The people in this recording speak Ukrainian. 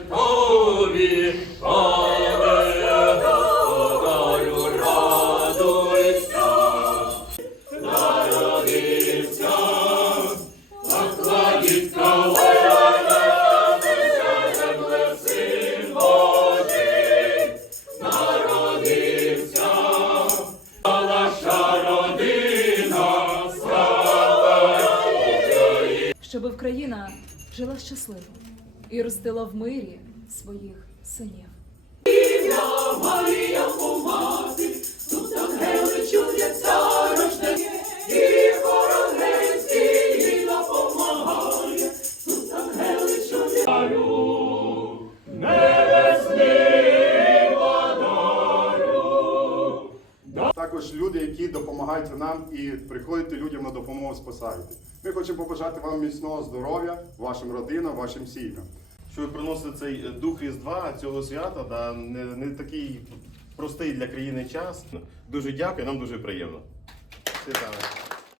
тобі, але господарю радуйся, народився, накладіть калина, син Божий, народився, наша родина, слава Україні. Щоби Україна жила щасливо і ростила в мирі своїх синів. Також люди, які допомагають нам і приходите людям на допомогу спасаєте. Ми хочемо побажати вам міцного здоров'я, вашим родинам, вашим сім'ям. що ви приносите цей е, дух Різдва, цього свята, да, не, не такий простий для країни час. Дуже дякую, нам дуже приємно. Світане.